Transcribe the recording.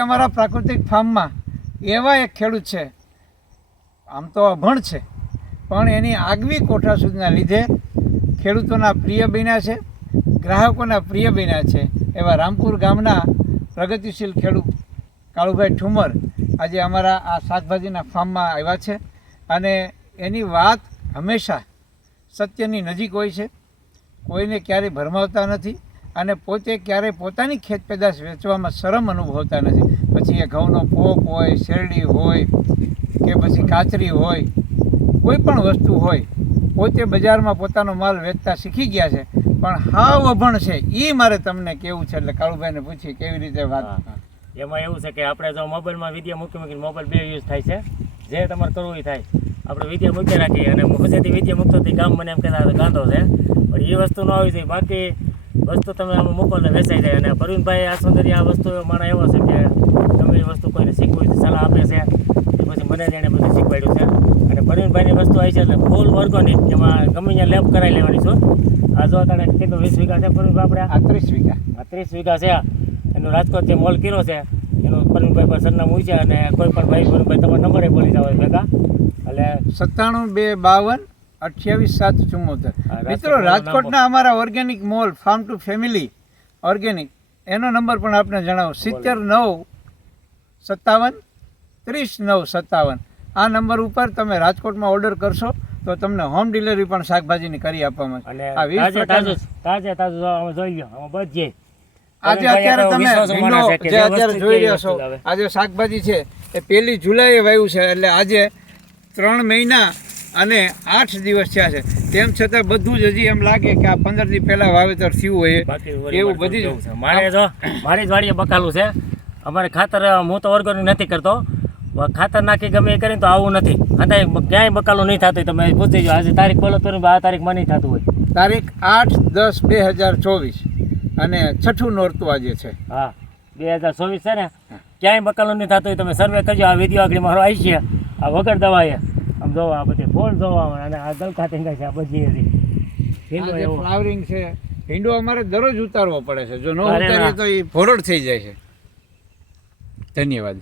અમારા પ્રાકૃતિક ફાર્મમાં એવા એક ખેડૂત છે, આમ તો અભણ છે, પણ એની આગવી કોઠા સુધીના લીધે ખેડૂતોના પ્રિય બન્યા છે, ગ્રાહકોના પ્રિય બન્યા છે એવા રામપુર ગામના પ્રગતિશીલ ખેડૂત કાળુભાઈ ઠુમર આજે અમારા આ શાકભાજીના ફાર્મમાં આવ્યા છે અને એની વાત હંમેશા સત્યની નજીક હોય છે, કોઈને ક્યારેય ભરમાવતા નથી અને પોતે ક્યારેય પોતાની ખેત પેદાશ વેચવામાં શરમ અનુભવતા નથી. પછી એ ઘઉંનો પોક હોય, શેરડી હોય કે પછી કાચરી હોય, કોઈ પણ વસ્તુ હોય, પોતે બજારમાં પોતાનો માલ વેચતા શીખી ગયા છે, પણ હાવ અભણ છે. એ મારે તમને કેવું છે, એટલે કાળુભાઈને પૂછીએ કેવી રીતે વાત. એમાં એવું છે કે આપણે જો મોબાઈલમાં વિડીયો મૂકી મોબાઈલ બે યુઝ થાય છે, જે તમારે કરવું એ થાય. આપણે વિડીયો મૂકી રાખીએ અને પછીથી વિડીયો મૂકતો ગામ મને એમ કહેતા ગાંધો છે, પણ એ વસ્તુ ન આવી જાય. બાકી વસ્તુ તમે આમાં મૂકો એટલે વેચાઈ જાય. અને પરવીનભાઈ આ સુંદરી આ વસ્તુ મારા એવો છે કે ગમે એ વસ્તુ કોઈને શીખવી સલાહ આપે છે, એ પછી મને જ એને બધું શીખવાડ્યું છે. અને પરવીનભાઈની વસ્તુ આવી છે એટલે ફૂલ ઓર્ગોનિક, એમાં ગમે ત્યાં લેબ કરાવી લેવાની છું. આ જો તને કેટલું 20 વીઘા છે પરવીનભાઈ? આપણે 30 વીઘા. 30 વીઘા છે. એનું રાજકોટથી મોલ કર્યો છે, એનું પરવીનભાઈ પર સરનામું છે. અને કોઈ પણ ભાઈ પરવીનભાઈ તમારો નંબર બોલી જાવ ભેગા, એટલે 97 252 28 7 74. મિત્રો, રાજકોટના અમારા organic mall farm two family organic, એનો નંબર પણ આપને જણાવો 79 57 30 9 57. આ નંબર ઉપર તમે રાજકોટમાં ઓર્ડર કરશો તો તમને હોમ ડિલિવરી પણ શાકભાજીની કરી આપવામાં આવે. તાજું જોઈ ગયો બધી આજે અત્યારે તમે ભીંડો જે અત્યારે જોઈ રહ્યા છો, આજે શાકભાજી છે એ 1 જુલાઈએ વાવ્યું છે, એટલે આજે 3 મહિના અને 8 દિવસ થયા છે. તેમ છતાં બધું જ હજી એમ લાગે કે આ 15 દી પહેલા વાવેતર થયું હોય એવું બધી મારી જ વાડીએ બકાલું છે. અમારે ખાતર હું તો ઓર્ગેનિક નથી કરતો, ખાતર નાખી ગમે એ કરીને તો આવું નથી. અને ક્યાંય બકાલું નહીં થતું. તમે પૂછી જો આજે તારીખ બોલો તો આ તારીખમાં નહીં થતું હોય. તારીખ 8/10/2024 અને 6ઠું નોરતું આજે છે. હા, 2024 છે ને. ક્યાંય બકાલું નહીં થતું હોય. તમે સર્વે કરજો. આ વિડીયો આગળ મારો આવી છે, આ વગર દવાએ આમ જોવા, આ બધી ફોન જોવા, અને આ ગલકા ટેંગા છે, આ બધી ફ્લાવરિંગ છે. ભીંડો અમારે દરરોજ ઉતારવો પડે છે, જો ન ઉતારીએ તો એ ભોરડ થઈ જાય છે. ધન્યવાદ.